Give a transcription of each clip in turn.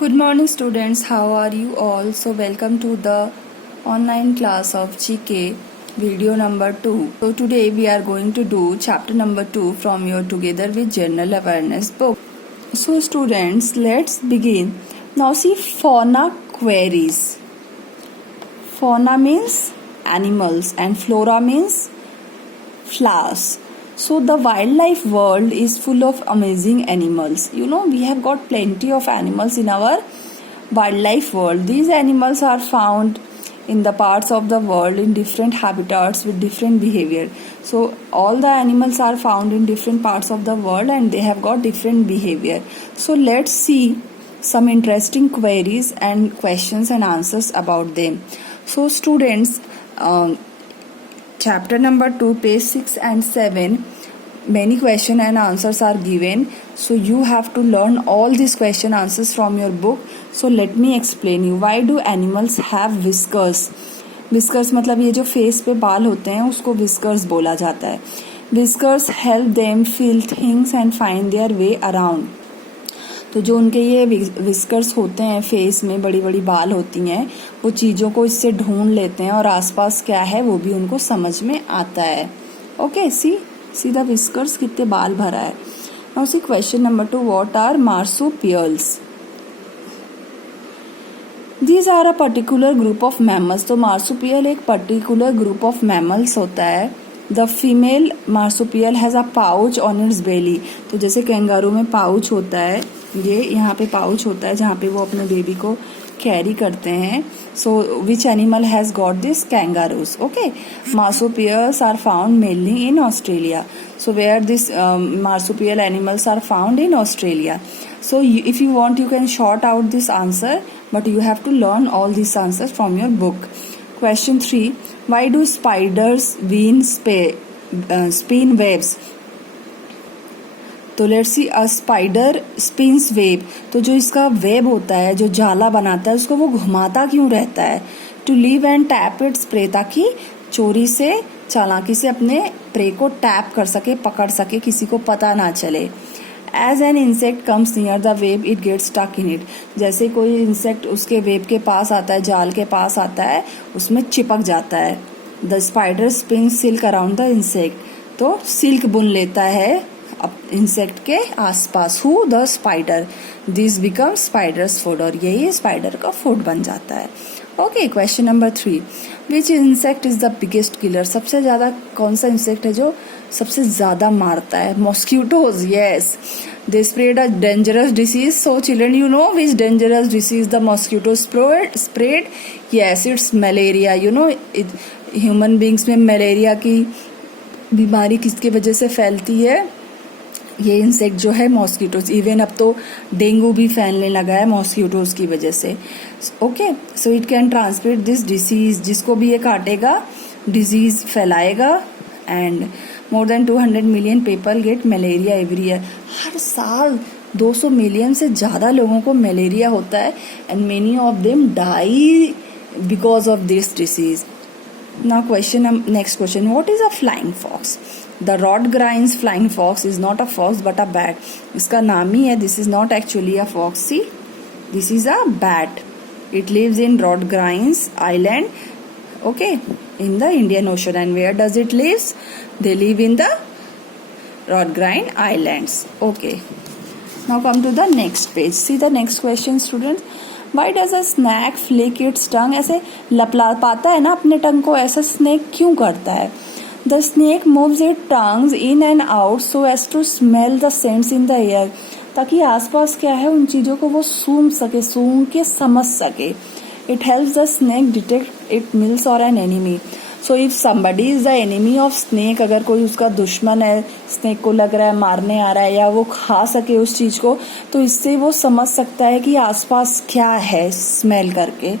Good morning students, how are you all? So welcome to the online class of GK video number 2. So today we are going to do chapter number 2 from your Together with General Awareness book. So students, let's begin. Now see fauna queries. Fauna means animals and flora means flowers. So the wildlife world is full of amazing animals. You know, we have got plenty of animals in our wildlife world. These animals are found in the parts of the world in different habitats with different behavior. So all the animals are found in different parts of the world and they have got different behavior. So let's see some interesting queries and questions and answers about them. So students, chapter number 2, page 6 and 7, many question and answers are given. So you have to learn all these question answers from your book. So let me explain you. Why do animals have whiskers? Whiskers मतलब ये जो face पे बाल होते हैं उसको whiskers बोला जाता है. Whiskers help them feel things and find their way around. तो जो उनके ये विस्कर्स होते हैं फेस में, बड़ी बड़ी बाल होती हैं, वो चीज़ों को इससे ढूंढ लेते हैं और आसपास क्या है वो भी उनको समझ में आता है. ओके, सी द विस्कर्स, कितने बाल भरा है. Now see question number 2, what are marsupials? These are a particular group of mammals. तो मार्सुपियल एक पर्टिकुलर ग्रुप ऑफ मैमल्स होता है. The female marsupial has a pouch on its belly. तो जैसे कैंगारू में पाउच होता है, ये यहाँ पे पाउच होता है जहाँ पे वो अपने बेबी को कैरी करते हैं. So which animal has got this? Kangaroos. Okay, marsupials are found mainly in Australia. So where this marsupial animals are found in Australia. So if you want you can short out this answer, but you have to learn all these answers from your book. Question 3, why do spiders spin webs? तो let's see, a spider spins web. तो जो इसका web होता है, जो जाला बनाता है, उसको वो घुमाता क्यों रहता है? To leave and tap its prey, ताकि चोरी से, चालाकी से अपने प्रे को टैप कर सके, पकड़ सके, किसी को पता ना चले. As an insect comes near the web it gets stuck in it. जैसे कोई इंसेक्ट उसके वेब के पास आता है, जाल के पास आता है, उसमें चिपक जाता है. The spider spins silk around the insect. तो सिल्क बुन लेता है इंसेक्ट के आसपास. Who? The spider. This become spider's food. और यही स्पाइडर का फूड बन जाता है. Okay, question number 3, which insect is the biggest killer? सबसे ज्यादा कौन सा इंसेक्ट है जो सबसे ज्यादा मारता है? Mosquitoes. Yes, they spread a dangerous disease. So children, you know which dangerous disease the mosquito spread? Yes, it's malaria. You know, human beings में मलेरिया की बीमारी किसकी वजह से फैलती है? ये इंसेक्ट जो है मॉस्किटोज. इवन अब तो डेंगू भी फैलने लगा है मॉस्किटोज की वजह से. Okay, so it can transmit this disease. जिसको भी ये काटेगा डिजीज फैलाएगा. And more than 200 million people get malaria every year. हर साल 200 मिलियन से ज्यादा लोगों को मलेरिया होता है. And many of them die because of this disease. Now next question, what is a flying fox? The Rodgrin's flying fox is not a fox but a bat. इसका नाम ही है, this is not actually a fox. See, this is a bat. It lives in Rodgrin's Island, okay, in the Indian Ocean. And where does it live? They live in the Rodgrin Islands. Okay. Now come to the next page. See the next question, students. Why does a snake flick its tongue? ऐसे लपला पाता है ना अपने टंग को, ऐसा snake क्यों करता है? The snake moves its tongues in and out so as to smell the scents in the air. ताकि आसपास क्या है उन चीजों को वो सूंघ सके, सूंघ के समझ सके. It helps the snake detect it meals or an enemy. So if somebody is the enemy of snake, अगर कोई उसका दुश्मन है, स्नेक को लग रहा है मारने आ रहा है या वो खा सके उस चीज को, तो इससे वो समझ सकता है कि आसपास क्या है स्मेल करके.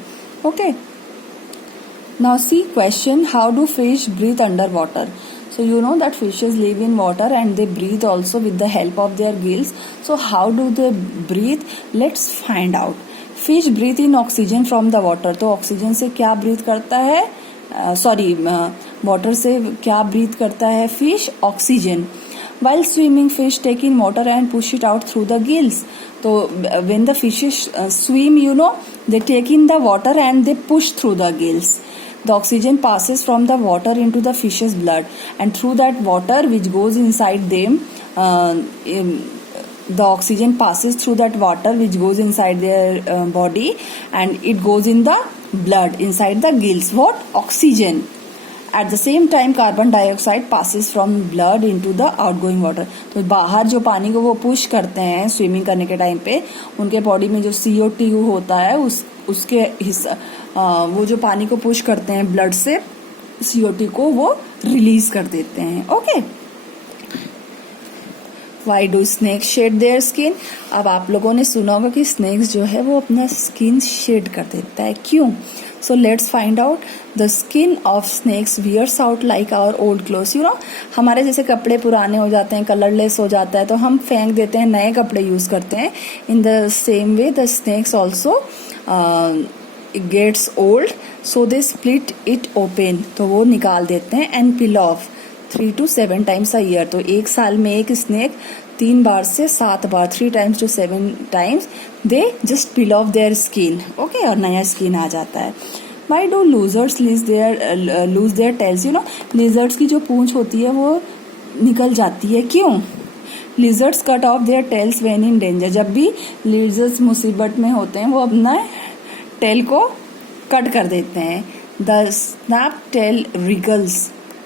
Okay, now see question, how do fish breathe under water? So you know that fishes live in water and they breathe also with the help of their gills. So how do they breathe? Let's find out. Fish breathe in oxygen from the water. तो oxygen से क्या breathe करता है? Water से क्या breathe करता है fish? Oxygen. While swimming, fish take in water and push it out through the gills. So when the fishes swim, you know, they take in the water and they push through the gills. The oxygen passes from the water into the fish's blood, and through that water which goes inside them, the oxygen passes through that water which goes inside their body, and it goes in the blood inside the gills. What? Oxygen. At the same time, carbon dioxide passes from blood into the outgoing water. तो बाहर जो पानी को वो push करते हैं swimming करने के टाइम पे, उनके बॉडी में जो CO2 होता है उसके हिस्सा, वो जो पानी को पुश करते हैं ब्लड से, CO2 को वो रिलीज कर देते हैं. Okay. Why do snakes shed their skin? अब आप लोगों ने सुना होगा कि स्नेक्स जो है वो अपना स्किन शेड कर देता है. क्यों? So let's find out. The skin of snakes wears out like our old clothes. You know, हमारे जैसे कपड़े पुराने हो जाते हैं, कलरलेस हो जाता है, तो हम फेंक देते हैं, नए कपड़े यूज करते हैं. In the same way, the snakes also gets old, so they split it open. तो वो निकाल देते हैं and peel off 3 to 7 times a year. तो एक साल में एक स्नेक 3 बार से 7 बार, 3 times to 7 times, they just peel off their skin. Okay, और नया स्किन आ जाता है. Why do lizards lose their tails? You know, lizards की जो पूंछ होती है वो निकल जाती है. क्यों? Lizards cut off their tails when in danger. जब भी lizards मुसीबत में होते हैं वो अपना टेल को कट कर देते हैं. The snap tail wriggles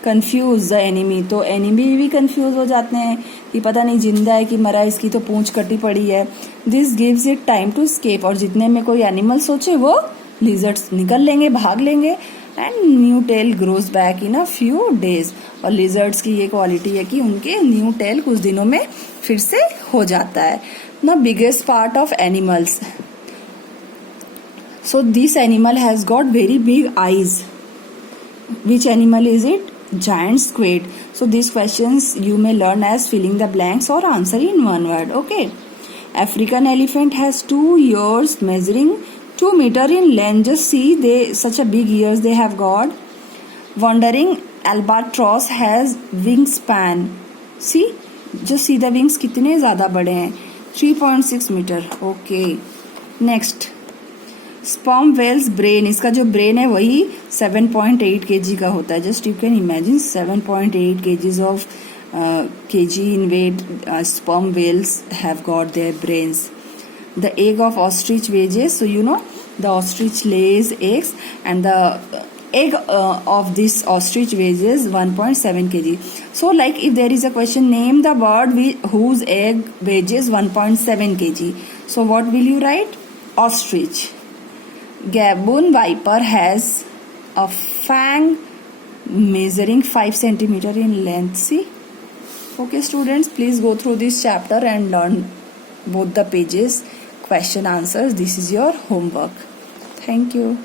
confuse the enemy. तो एनिमी भी कंफ्यूज हो जाते हैं कि पता नहीं जिंदा है कि मरा, इसकी तो पूंछ कटी पड़ी है. This gives it time to escape. और जितने में कोई एनिमल सोचे वो लिजर्ड्स निकल लेंगे, भाग लेंगे, and new tail grows back in a few days. और लिजर्ड्स की ये क्वालिटी है कि उनके न्यू टेल कुछ दिनों में फिर से हो जाता है. ना biggest part of animals. So this animal has got very big eyes. Which animal is it? Giant squid. So these questions you may learn as filling the blanks or answer in one word. Okay. African elephant has 2 ears measuring 2 meters in length. Just see, such a big ears they have got. Wandering albatross has wingspan. See, just see the wings कितने ज़्यादा बड़े हैं. 3.6 meter. Okay. Next. Sperm whales brain, इसका जो brain है वही 7.8 kg का होता है. Just you can imagine 7.8 kgs of kg in weight. Sperm whales have got their brains. The egg of ostrich weighs, so you know the ostrich lays eggs, and the egg of this ostrich weighs 1.7 kg. So like if there is a question, name the bird whose egg weighs 1.7 kg. So what will you write? Ostrich. Gaboon viper has a fang measuring 5 centimeter in length. See? Okay students, please go through this chapter and learn both the pages, question answers. This is your homework. Thank you.